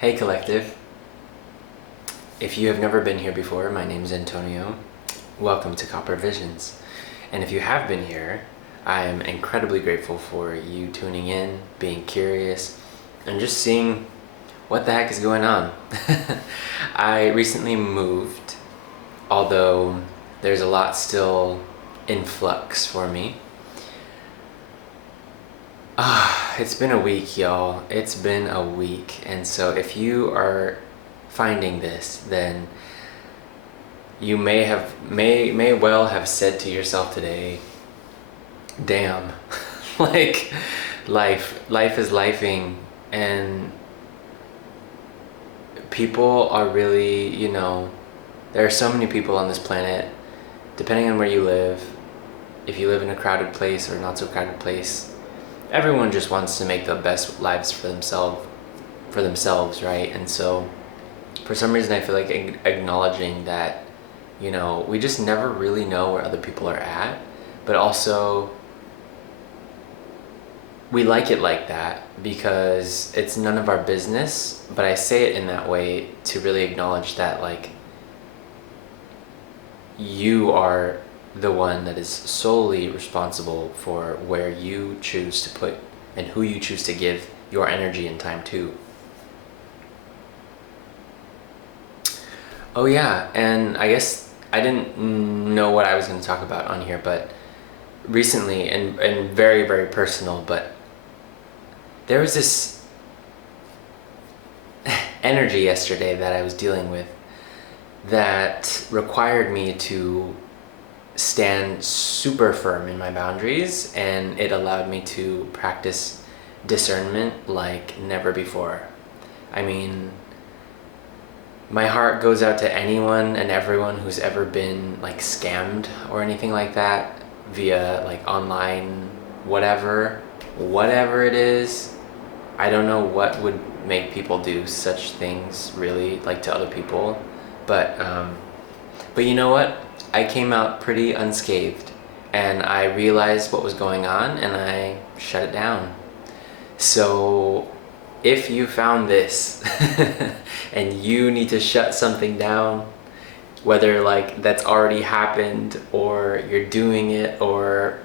Hey Collective, if you have never been here before, my name is Antonio. Welcome to Copper Visions. And if you have been here, I am incredibly grateful for you tuning in, being curious, and just seeing what the heck is going on. I recently moved, although there's a lot still in flux for me. It's been a week, y'all. It's been a week. And so if you are finding this, then you may well have said to yourself today, damn, like life is lifing, and people are really, there are so many people on this planet, depending on where you live. If you live in a crowded place or not so crowded place, everyone just wants to make the best lives for themselves, right? And so for some reason I feel like acknowledging that, we just never really know where other people are at, but also we like it like that because it's none of our business. But I say it in that way to really acknowledge that, like, you are the one that is solely responsible for where you choose to put and who you choose to give your energy and time to. Oh yeah, and I guess I didn't know what I was going to talk about on here, but recently, and very, very personal, but there was this energy yesterday that I was dealing with that required me to stand super firm in my boundaries, and it allowed me to practice discernment like never before. I mean, my heart goes out to anyone and everyone who's ever been like scammed or anything like that via like online, whatever it is. I don't know what would make people do such things, really, like, to other people, but you know what? I came out pretty unscathed, and I realized what was going on, and I shut it down. So if you found this and you need to shut something down, whether like that's already happened or you're doing it, or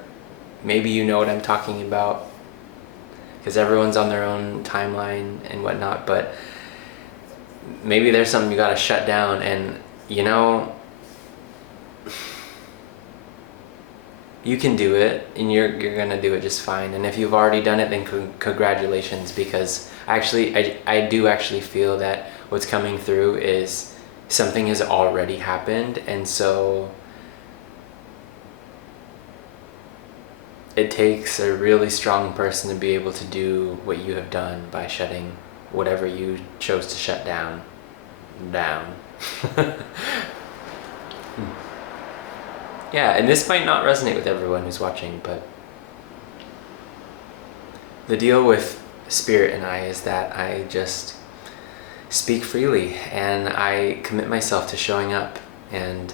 maybe you know what I'm talking about, because everyone's on their own timeline and whatnot, but maybe there's something you gotta shut down, and you can do it, and you're gonna do it just fine. And if you've already done it, then congratulations, because I do actually feel that what's coming through is something has already happened, and so it takes a really strong person to be able to do what you have done by shutting whatever you chose to shut down. Yeah, and this might not resonate with everyone who's watching, but the deal with Spirit and I is that I just speak freely, and I commit myself to showing up. And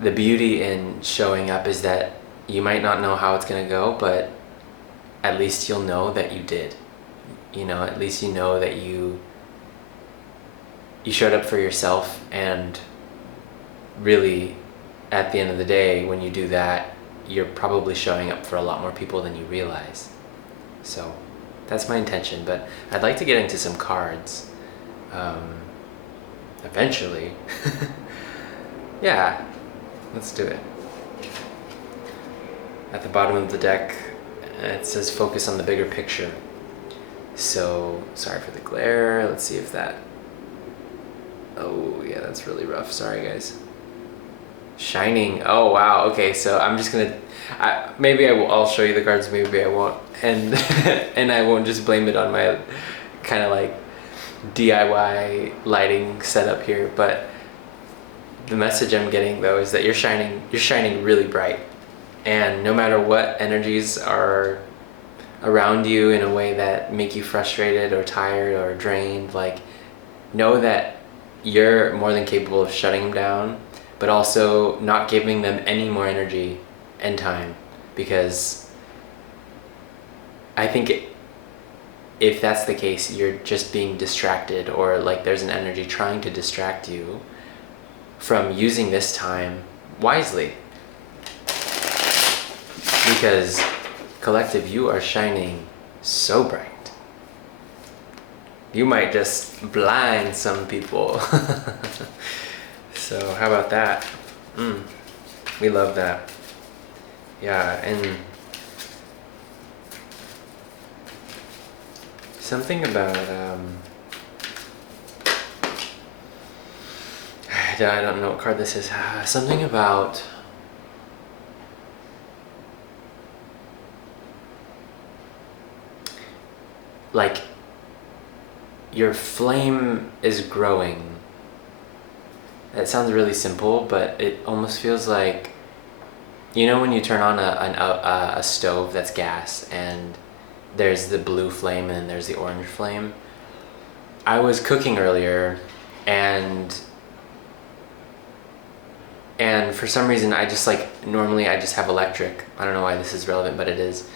the beauty in showing up is that you might not know how it's gonna go, but at least you'll know that you did. At least you know that you showed up for yourself, and really, at the end of the day, when you do that, you're probably showing up for a lot more people than you realize. So that's my intention, but I'd like to get into some cards eventually. Yeah, let's do it. At the bottom of the deck, it says focus on the bigger picture. So, sorry for the glare. Let's see if that... Oh yeah, that's really rough. Sorry guys. Shining. Oh wow. Okay, so I'm just gonna maybe I'll show you the cards, maybe I won't, and and I won't just blame it on my kind of like DIY lighting setup here. But the message I'm getting though is that you're shining really bright, and no matter what energies are around you in a way that make you frustrated or tired or drained, like, know that you're more than capable of shutting them down, but also not giving them any more energy and time, because I think if that's the case, you're just being distracted, or like there's an energy trying to distract you from using this time wisely. Because collective, you are shining so bright. You might just blind some people. So how about that? We love that. Yeah, and something about I don't know what card this is. Something about like your flame is growing. That sounds really simple, but it almost feels like, you know, when you turn on a stove that's gas and there's the blue flame and then there's the orange flame. I was cooking earlier and for some reason I just like, normally I just have electric. I don't know why this is relevant, but it is.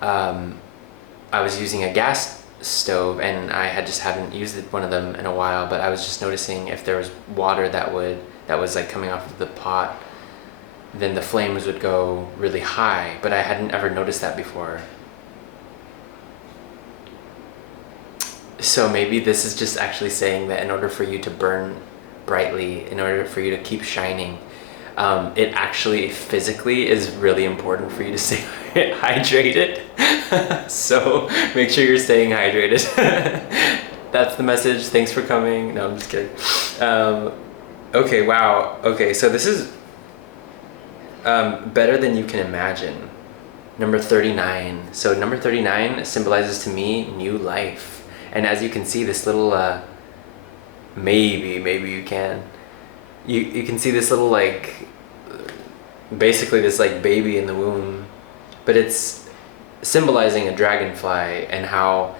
I was using a gas stove and I hadn't used one of them in a while, but I was just noticing if there was water that was like coming off of the pot, then the flames would go really high, but I hadn't ever noticed that before. So maybe this is just actually saying that in order for you to burn brightly, in order for you to keep shining, it actually physically is really important for you to stay hydrated. So make sure you're staying hydrated. That's the message. Thanks for coming. No, I'm just kidding. Okay, wow. Okay, so this is better than you can imagine. Number 39. So number 39 symbolizes to me new life. And as you can see, this little, maybe you can. You can see this little, like, basically this like baby in the womb, but it's symbolizing a dragonfly, and how,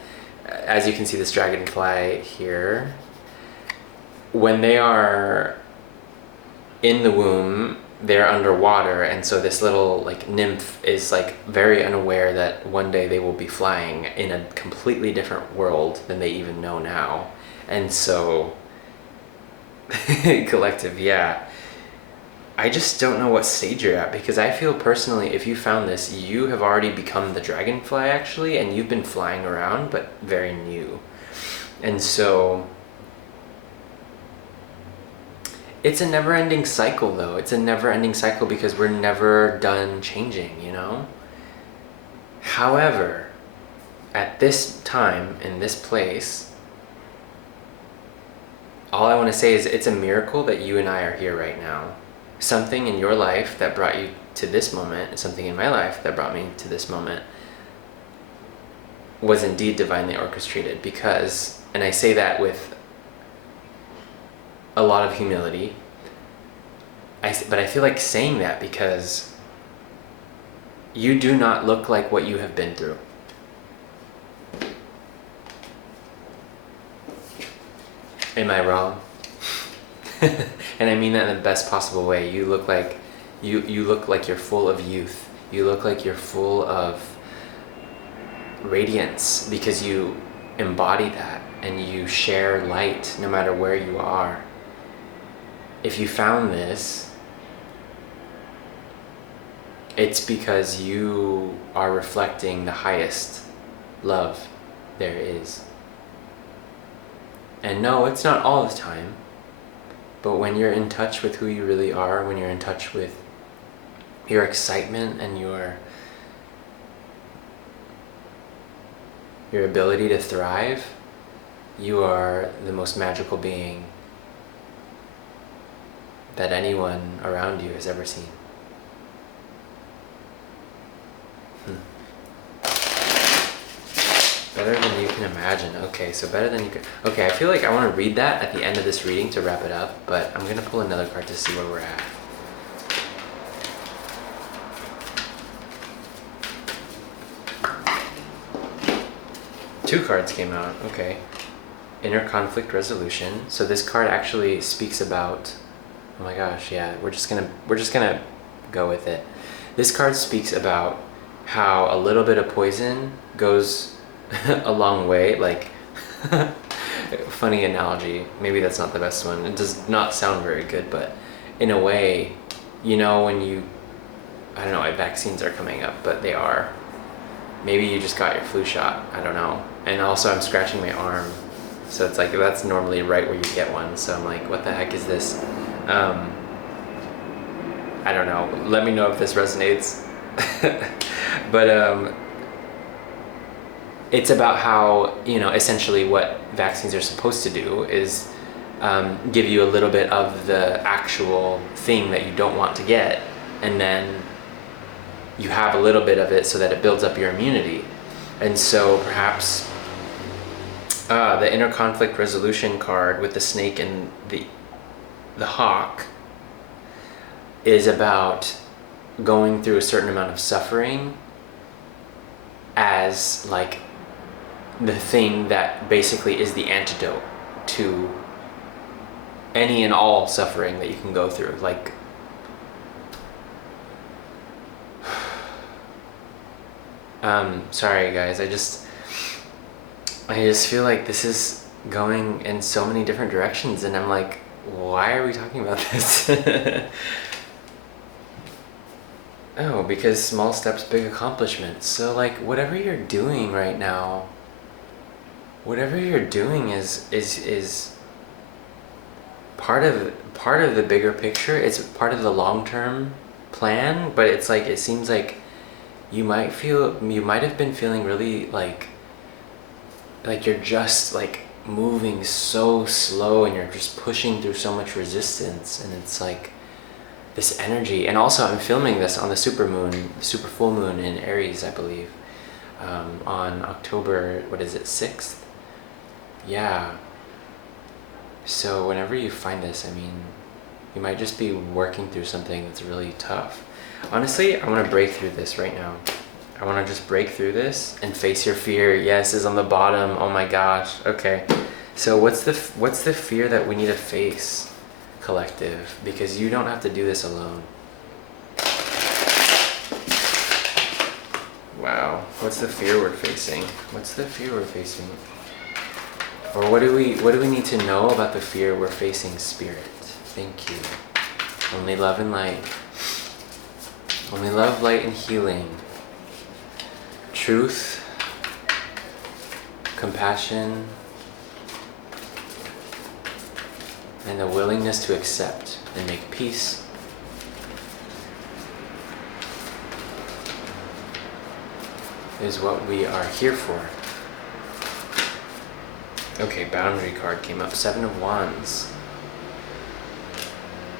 as you can see this dragonfly here, when they are in the womb, they're underwater, and so this little like nymph is like very unaware that one day they will be flying in a completely different world than they even know now. And so collective, yeah, I just don't know what stage you're at, because I feel personally, if you found this, you have already become the dragonfly actually, and you've been flying around, but very new. And so it's a never-ending cycle though. It's a never-ending cycle because we're never done changing, you know? However, at this time, in this place, all I want to say is it's a miracle that you and I are here right now. Something in your life that brought you to this moment, something in my life that brought me to this moment, was indeed divinely orchestrated. Because, and I say that with a lot of humility, but I feel like saying that because you do not look like what you have been through. Am I wrong? And I mean that in the best possible way. You look like you look like you're full of youth. You look like you're full of radiance because you embody that and you share light no matter where you are. If you found this, it's because you are reflecting the highest love there is. And no, it's not all the time. But when you're in touch with who you really are, when you're in touch with your excitement and your ability to thrive, you are the most magical being that anyone around you has ever seen. Better than you can imagine. Okay, so better than you can... Okay, I feel like I want to read that at the end of this reading to wrap it up, but I'm going to pull another card to see where we're at. Two cards came out. Okay. Inner conflict resolution. So this card actually speaks about... Oh my gosh, yeah, we're just gonna go with it. This card speaks about how a little bit of poison goes a long way. Like, funny analogy. Maybe that's not the best one. It does not sound very good, but in a way, when I don't know why vaccines are coming up, but they are. Maybe you just got your flu shot. I don't know. And also, I'm scratching my arm. So it's like, that's normally right where you get one. So I'm like, what the heck is this? I don't know. Let me know if this resonates. But it's about how, essentially what vaccines are supposed to do is give you a little bit of the actual thing that you don't want to get. And then you have a little bit of it so that it builds up your immunity. And so perhaps the inner conflict resolution card with the snake and the hawk is about going through a certain amount of suffering as like the thing that basically is the antidote to any and all suffering that you can go through. Like, sorry guys, I just feel like this is going in so many different directions, and I'm like, why are we talking about this? Oh, because small steps, big accomplishments. So like, whatever you're doing right now, whatever you're doing is part of the bigger picture. It's part of the long-term plan, but it's like, it seems like you might have been feeling really like you're just like moving so slow, and you're just pushing through so much resistance, and it's like this energy. And also, I'm filming this on the super full moon in Aries, I believe, on October, what is it, 6th? Yeah. So whenever you find this, I mean, you might just be working through something that's really tough. Honestly, I want to break through this right now. I want to just break through this and face your fear. Yes, is on the bottom. Oh my gosh. Okay. So what's the fear that we need to face, collective? Because you don't have to do this alone. Wow. What's the fear we're facing? What's the fear we're facing? Or what do we need to know about the fear we're facing, Spirit? Thank you. Only love and light. Only love, light, and healing. Truth, compassion, and the willingness to accept and make peace. Is what we are here for. Okay, boundary card came up. 7 of Wands.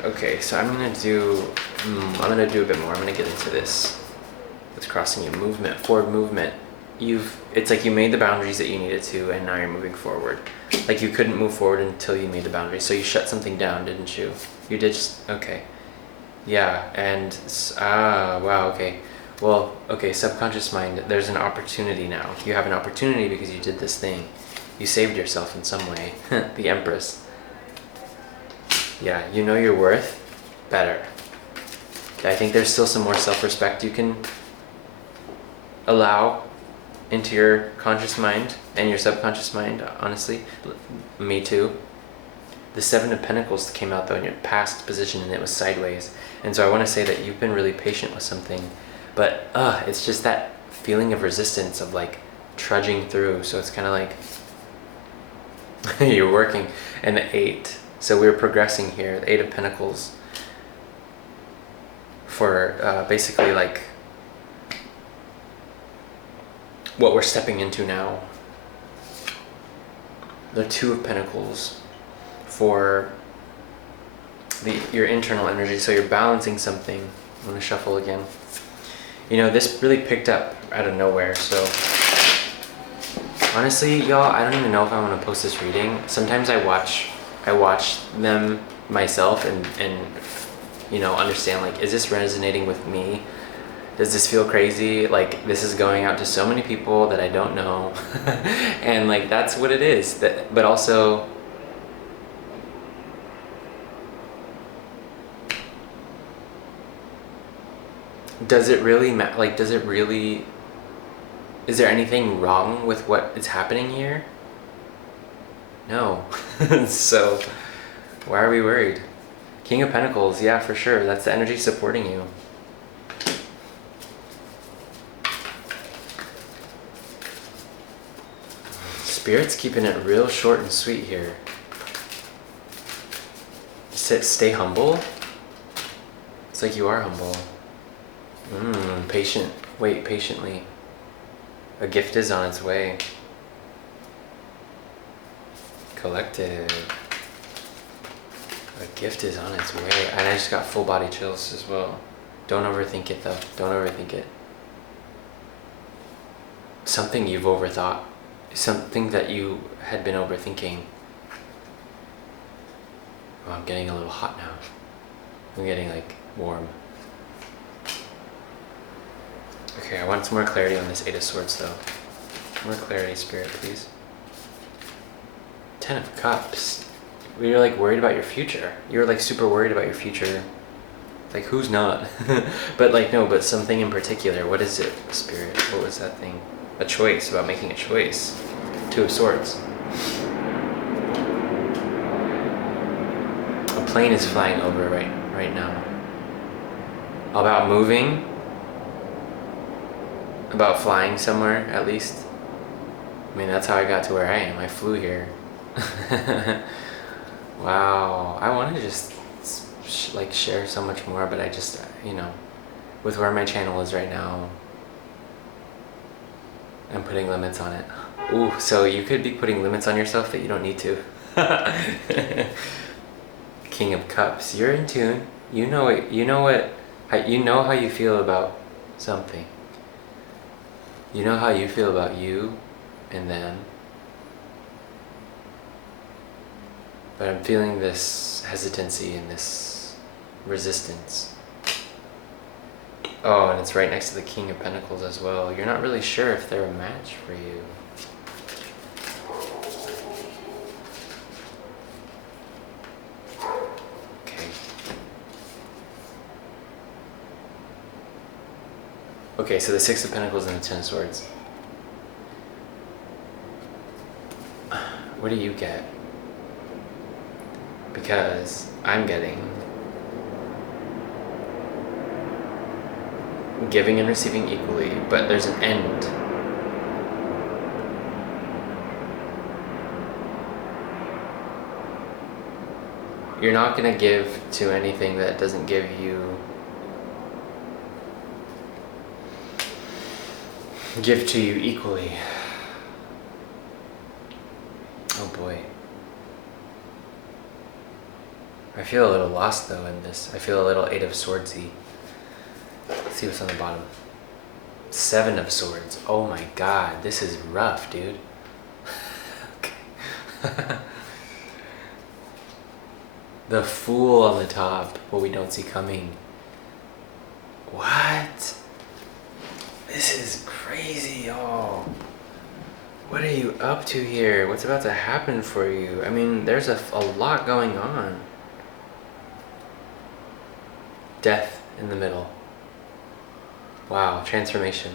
Okay, so I'm gonna do a bit more. I'm gonna get into this. What's crossing you? Movement, forward movement. It's like you made the boundaries that you needed to, and now you're moving forward. Like, you couldn't move forward until you made the boundaries. So you shut something down, didn't you? You did okay. Yeah, and, wow, okay. Well, okay, subconscious mind, there's an opportunity now. You have an opportunity because you did this thing. You saved yourself in some way. The Empress. Yeah, you know your worth better. I think there's still some more self-respect you can allow into your conscious mind and your subconscious mind, honestly. Me too. The 7 of Pentacles came out though in your past position, and it was sideways. And so I want to say that you've been really patient with something, but it's just that feeling of resistance of like trudging through. So it's kind of like you're working. And the 8. So we're progressing here. The 8 of Pentacles for basically like what we're stepping into now. The 2 of Pentacles for your internal energy. So you're balancing something. I'm going to shuffle again. This really picked up out of nowhere. So honestly, y'all, I don't even know if I want to post this reading. Sometimes I watch them myself and understand, like, is this resonating with me? Does this feel crazy? Like, this is going out to so many people that I don't know. And like, that's what it is. But also, does it really Is there anything wrong with what is happening here? No. So why are we worried? King of Pentacles, yeah, for sure. That's the energy supporting you. Spirit's keeping it real short and sweet here. Stay humble. It's like you are humble. Patient. Wait patiently. A gift is on its way. Collective. A gift is on its way. And I just got full body chills as well. Don't overthink it though. Don't overthink it. Something you've overthought. Something that you had been overthinking. Oh, I'm getting a little hot now. I'm getting like warm. Okay, I want some more clarity on this Eight of Swords though. More clarity, Spirit, please. Ten of Cups. You're like worried about your future. You're like super worried about your future. Like, who's not? But like, no, but something in particular. What is it, Spirit? What was that thing? A choice, about making a choice. Two of Swords. A plane is flying over right now. About moving. About flying somewhere, at least. I mean, that's how I got to where I am. I flew here. Wow. I want to just like share so much more, but I just, you know, with where my channel is right now, I'm putting limits on it. Ooh, so you could be putting limits on yourself that you don't need to. King of Cups. You're in tune. You know it. You know what. You know how you feel about something. You know how you feel about you and them. But I'm feeling this hesitancy and this resistance. Oh, and it's right next to the King of Pentacles as well. You're not really sure if they're a match for you. Okay, so the Six of Pentacles and the Ten of Swords. What do you get? Because I'm getting giving and receiving equally, but there's an end. You're not going to give to anything that doesn't give to you equally. Oh boy. I feel a little lost though in this. I feel a little Eight of Swordsy. Let's see what's on the bottom. Seven of Swords. Oh my god, this is rough, dude. Okay. The Fool on the top, what we don't see coming. What? This is crazy, y'all. What are you up to here? What's about to happen for you? I mean, there's a lot going on. Death in the middle. Wow, transformation.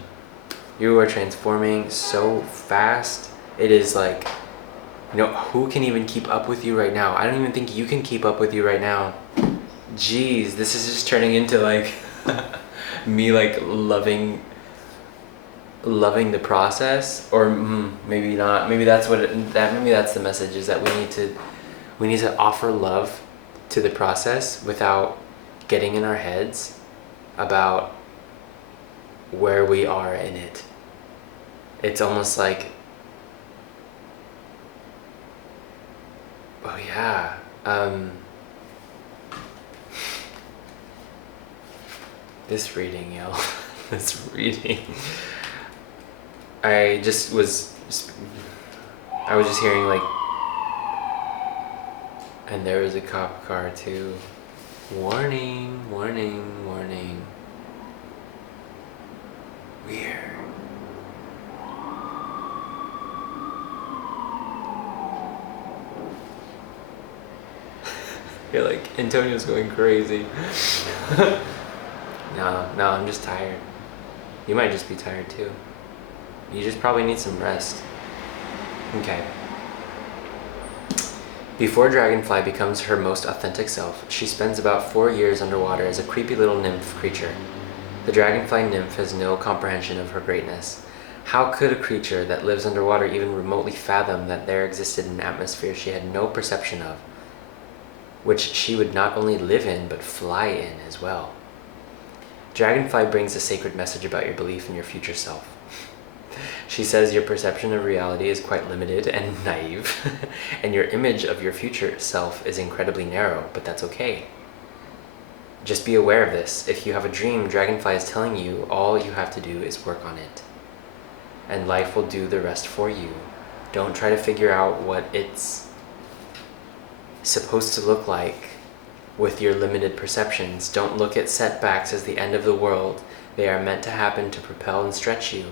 You are transforming so fast. It is like, you know, who can even keep up with you right now? I don't even think you can keep up with you right now. Jeez, this is just turning into like me like loving the process, or maybe not. Maybe that's what maybe that's the message, is that we need to offer love to the process without getting in our heads about where we are in it. It's almost like, oh yeah, this reading, yo. This reading. I was just hearing like, and there was a cop car too. Warning, warning, warning. Weird. You're like, Antonio's going crazy. No, I'm just tired. You might just be tired too. You just probably need some rest. Okay. Before Dragonfly becomes her most authentic self, she spends about 4 years underwater as a creepy little nymph creature. The Dragonfly nymph has no comprehension of her greatness. How could a creature that lives underwater even remotely fathom that there existed an atmosphere she had no perception of, which she would not only live in, but fly in as well? Dragonfly brings a sacred message about your belief in your future self. She says your perception of reality is quite limited and naive, and your image of your future self is incredibly narrow, but that's okay. Just be aware of this. If you have a dream, Dragonfly is telling you all you have to do is work on it, and life will do the rest for you. Don't try to figure out what it's supposed to look like with your limited perceptions. Don't look at setbacks as the end of the world. They are meant to happen to propel and stretch you.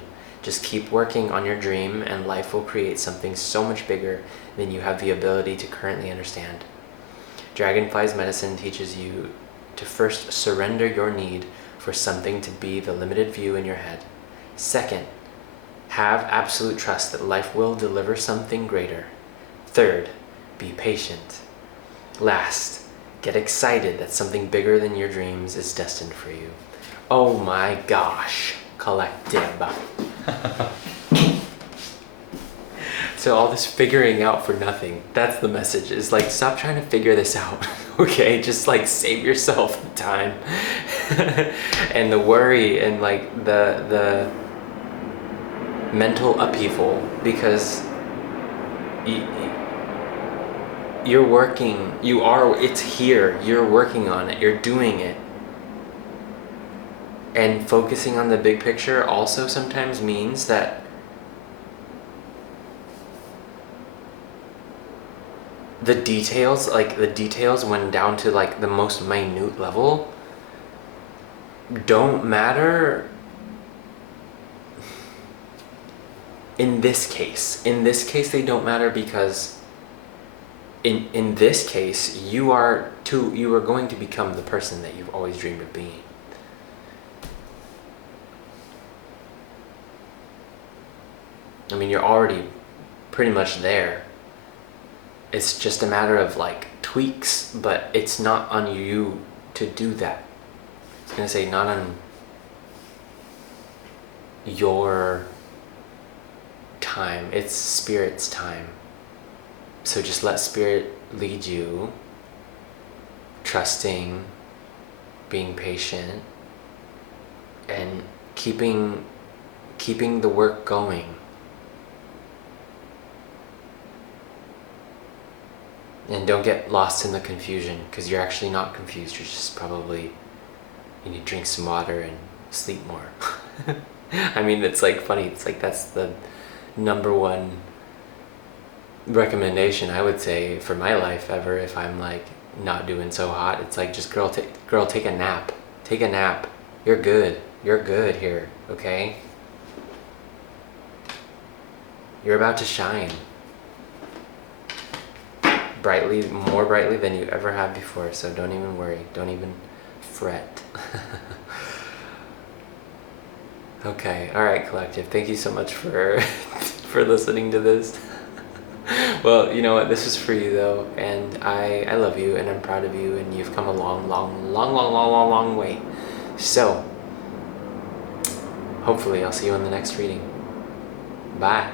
Just keep working on your dream, and life will create something so much bigger than you have the ability to currently understand. Dragonfly's medicine teaches you to first surrender your need for something to be the limited view in your head. Second, have absolute trust that life will deliver something greater. Third, be patient. Last, get excited that something bigger than your dreams is destined for you. Oh my gosh, collective. So all this figuring out for nothing, that's the message. Is like, stop trying to figure this out. Okay, just like save yourself the time and the worry and like the mental upheaval, because you're working, it's here, you're working on it, you're doing it. And focusing on the big picture also sometimes means that the details when down to like the most minute level don't matter in this case. In this case, they don't matter because in this case, you are going to become the person that you've always dreamed of being. I mean, you're already pretty much there. It's just a matter of like tweaks, but it's not on you to do that. I was gonna say not on your time, it's Spirit's time. So just let Spirit lead you, trusting, being patient, and keeping the work going. And don't get lost in the confusion, because you're actually not confused. You're just probably, you need to drink some water and sleep more. I mean, it's like funny. It's like that's the number one recommendation I would say for my life ever. If I'm like not doing so hot, it's like, just girl, take a nap. Take a nap. You're good. You're good here. Okay. You're about to shine. Brightly, more brightly than you ever have before, so don't even worry, don't even fret. Okay, alright collective, thank you so much for for listening to this. Well, you know what, this is for you though, and I love you, and I'm proud of you, and you've come a long way. So, hopefully I'll see you in the next reading. Bye.